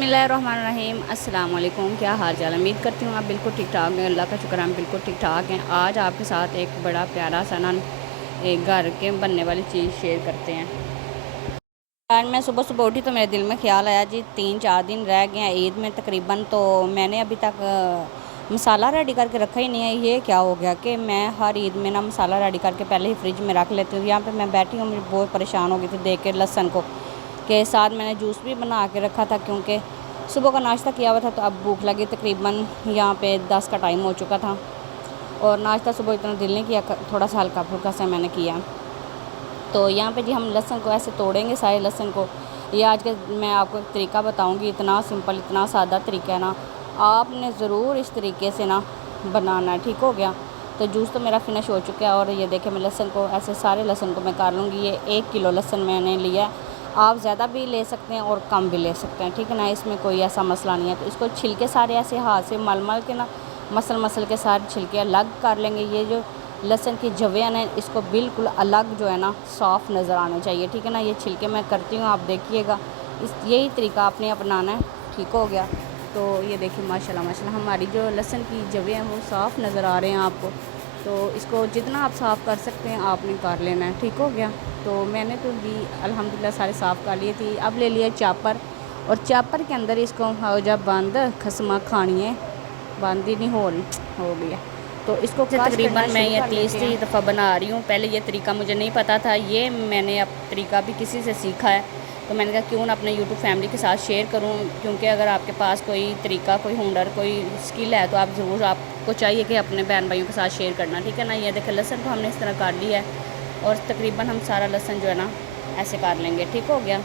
बिस्मिल्लाहिर्रहमानिर्रहीम। अस्सलाम वालेकुम। क्या हाल चाल। उम्मीद करती हूँ आप बिल्कुल ठीक ठाक हैं। अल्लाह का शुक्र हम बिल्कुल ठीक ठाक हैं। आज आपके साथ एक बड़ा प्यारा सा ना एक घर के बनने वाली चीज़ शेयर करते हैं। आज मैं सुबह सुबह उठी तो मेरे दिल में ख्याल आया जी 3-4 दिन रह गए हैं ईद में तकरीबन, तो मैंने अभी तक मसाला रेडी करके रखा ही नहीं है। ये क्या हो गया कि मैं हर ईद में ना मसाला रेडी करके पहले ही फ्रिज में रख लेती हूँ। यहाँ पे मैं बैठी हूँ, मुझे बहुत परेशान हो गई थी देख के लहसन को, के साथ मैंने जूस भी बना के रखा था क्योंकि सुबह का नाश्ता किया हुआ था। तो अब भूख लगी, तकरीबन यहाँ पे 10 का टाइम हो चुका था और नाश्ता सुबह इतना दिल नहीं किया, थोड़ा सा हल्का फुल्का सा मैंने किया। तो यहाँ पे जी हम लहसुन को ऐसे तोड़ेंगे, सारे लहसुन को। ये आज के मैं आपको एक तरीका बताऊँगी, इतना सिंपल इतना सादा तरीका है ना, आपने ज़रूर इस तरीके से ना बनाना है। ठीक हो गया। तो जूस तो मेरा फिनिश हो चुका है और ये देखें मैं लहसुन को ऐसे सारे लहसुन को मैं कर लूँगी। ये 1 किलो लहसुन मैंने लिया है, आप ज़्यादा भी ले सकते हैं और कम भी ले सकते हैं, ठीक है ना, इसमें कोई ऐसा मसला नहीं है। तो इसको छिलके सारे ऐसे हाथ से मल मल के ना मसल के सारे छिलके अलग कर लेंगे। ये जो लहसुन की जवें हैं इसको बिल्कुल अलग जो है ना साफ़ नज़र आने चाहिए, ठीक है ना। ये छिलके मैं करती हूँ, आप देखिएगा, इस यही तरीका आपने अपनाना है। ठीक हो गया। तो ये देखिए माशाल्लाह माशाल्लाह हमारी जो लहसुन की जवें हैं वो साफ़ नज़र आ रहे हैं आपको। तो इसको जितना आप साफ़ कर सकते हैं आपने कर लेना है। ठीक हो गया। तो मैंने तो भी अल्हम्दुलिल्लाह सारे साफ़ कर लिए थी। अब ले लिया चापर और चापर के अंदर इसको जब बंद खसमा खानी है, बंद ही नहीं हो गया। तो इसको तकरीबन मैं ये 30 दफ़ा बना रही हूँ। पहले ये तरीका मुझे नहीं पता था, ये मैंने अब तरीका भी किसी से सीखा है। तो मैंने कहा क्यों ना अपने यूट्यूब फैमिली के साथ शेयर करूँ, क्योंकि अगर आपके पास कोई तरीका, कोई हुनर, कोई स्किल है तो आप ज़रूर, आपको चाहिए कि अपने बहन भाइयों के साथ शेयर करना, ठीक है ना। ये देखें लहसुन को हमने इस तरह काट लिया है और तकरीबन हम सारा लहसुन जो है ना ऐसे कर लेंगे। ठीक हो गया।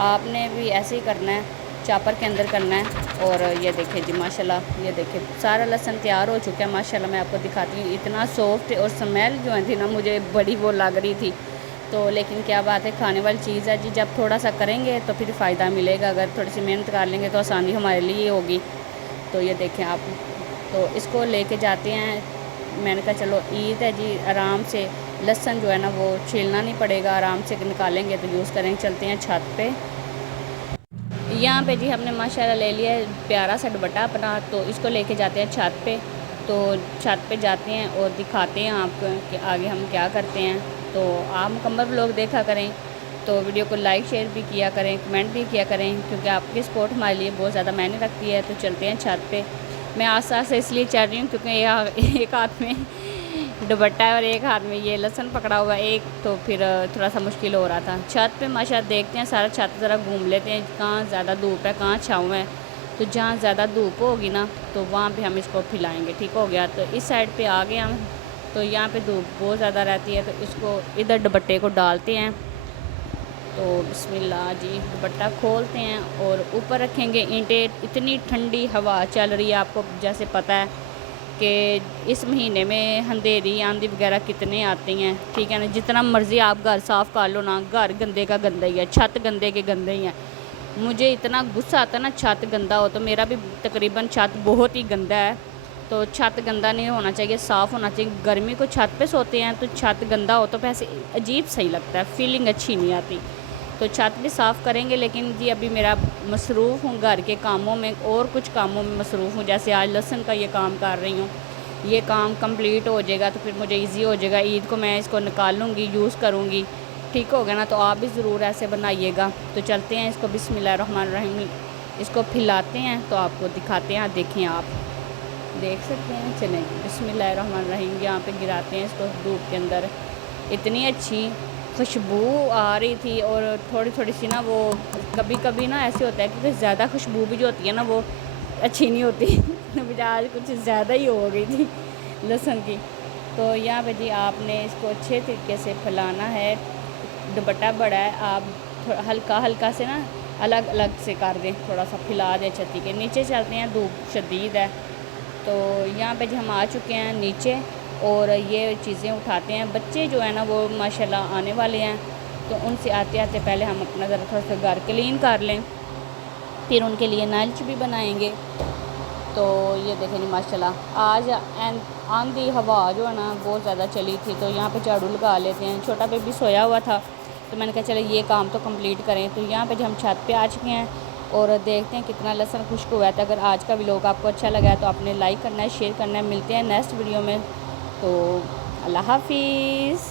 आपने भी ऐसे ही करना है, चापर के अंदर करना है। और ये देखिए जी माशाल्लाह, ये देखिए सारा लहसुन तैयार हो चुका है। माशाल्लाह मैं आपको दिखाती हूँ, इतना सॉफ्ट और स्मेल जो है थी ना मुझे बड़ी वो लग रही थी। तो लेकिन क्या बात है, खाने वाली चीज़ है जी, जब थोड़ा सा करेंगे तो फिर फ़ायदा मिलेगा। अगर थोड़ी सी मेहनत कर लेंगे तो आसानी हमारे लिए होगी। तो ये देखें आप, तो इसको लेके जाते हैं। मैंने कहा चलो ईद है जी, आराम से लहसुन जो है ना वो छीलना नहीं पड़ेगा, आराम से निकालेंगे तो यूज़ करेंगे। चलते हैं छत पे। यहाँ पे जी हमने माशाल्लाह ले लिया है प्यारा सा दुपट्टा अपना, तो इसको लेके जाते हैं छत पे। तो छत पे जाते हैं और दिखाते हैं आपको कि आगे हम क्या करते हैं। तो आप मुकम्मल व्लॉग देखा करें, तो वीडियो को लाइक शेयर भी किया करें, कमेंट भी किया करें, क्योंकि आपकी सपोर्ट हमारे लिए बहुत ज़्यादा मायने रखती है। तो चलते हैं छत पे। मैं आस्ते से इसलिए चल रही हूँ क्योंकि एक हाथ में दुपट्टा है और एक हाथ में ये लहसुन पकड़ा हुआ है एक, तो फिर थोड़ा सा मुश्किल हो रहा था। छत पे माशाल्लाह देखते हैं, सारा छत ज़रा घूम लेते हैं, कहाँ ज़्यादा धूप है कहाँ छाँव है। तो जहाँ ज़्यादा धूप होगी ना तो वहाँ पे हम इसको फैलाएँगे। ठीक हो गया। तो इस साइड पे आ गए हम, तो यहाँ पे धूप बहुत ज़्यादा रहती है, तो इसको इधर दुपट्टे को डालते हैं। तो बिस्मिल्लाह जी, दुपट्टा खोलते हैं और ऊपर रखेंगे ईंटें। इतनी ठंडी हवा चल रही है, आपको जैसे पता है कि इस महीने में अंधेरी आंधी वगैरह कितने आती हैं, ठीक है ना। जितना मर्ज़ी आप घर साफ़ कर लो ना, घर गंदे का गंदा ही है, छत गंदे के गंदे ही हैं। मुझे इतना गुस्सा आता है ना छत गंदा हो, तो मेरा भी तकरीबन छत बहुत ही गंदा है। तो छत गंदा नहीं होना चाहिए, साफ़ होना चाहिए। गर्मी को छत पे सोते हैं तो छत गंदा हो तो वैसे अजीब सही लगता है, फीलिंग अच्छी नहीं आती। तो छत भी साफ़ करेंगे, लेकिन जी अभी मेरा मसरूफ़ हूँ घर के कामों में और कुछ कामों में मसरूफ़ हूँ। जैसे आज लहसुन का ये काम कर रही हूँ, ये काम कंप्लीट हो जाएगा तो फिर मुझे इजी हो जाएगा। ईद को मैं इसको निकाल लूँगी, यूज़ करूँगी। ठीक हो गया ना। तो आप भी ज़रूर ऐसे बनाइएगा। तो चलते हैं, इसको बिस्मिल्लाहिर्रहमानिर्रहीम इसको फैलाते हैं तो आपको दिखाते हैं। देखें, आप देख सकते हैं, चलें बिस्मिल्लाहिर्रहमानिर्रहीम यहाँ पे गिराते हैं इसको धूप के अंदर। इतनी अच्छी खुशबू आ रही थी और थोड़ी थोड़ी सी ना वो कभी कभी ना ऐसे होता है क्योंकि ज़्यादा खुशबू भी जो होती है ना वो अच्छी नहीं होती तो मुझे आज कुछ ज़्यादा ही हो गई थी लहसुन की। तो यहाँ पे जी आपने इसको अच्छे तरीके से फैलाना है। दुपट्टा बड़ा है, आप थोड़ा हल्का हल्का से ना अलग अलग से कर दें, थोड़ा सा फैला दें छत्ती के नीचे। चलते हैं, धूप शदीद है। तो यहाँ पे जी हम आ चुके हैं नीचे और ये चीज़ें उठाते हैं। बच्चे जो है ना वो माशाल्लाह आने वाले हैं, तो उनसे आते आते पहले हम अपना ज़रा थोड़ा सा घर क्लीन कर लें, फिर उनके लिए नाइल्स भी बनाएंगे। तो ये देखें जी माशाल्लाह आज आंधी हवा जो है ना बहुत ज़्यादा चली थी, तो यहाँ पे झाड़ू लगा लेते हैं। छोटा बेबी सोया हुआ था तो मैंने कहा चलो ये काम तो कंप्लीट करें। तो यहाँ पे जो हम छत पे आ चुके हैं, और देखते हैं कितना लहसुन खुश्क हुआ है। तो अगर आज का व्लॉग आपको अच्छा लगा है तो आपने लाइक करना है, शेयर करना है। मिलते हैं नेक्स्ट वीडियो में। तो अल्लाह हाफिज़।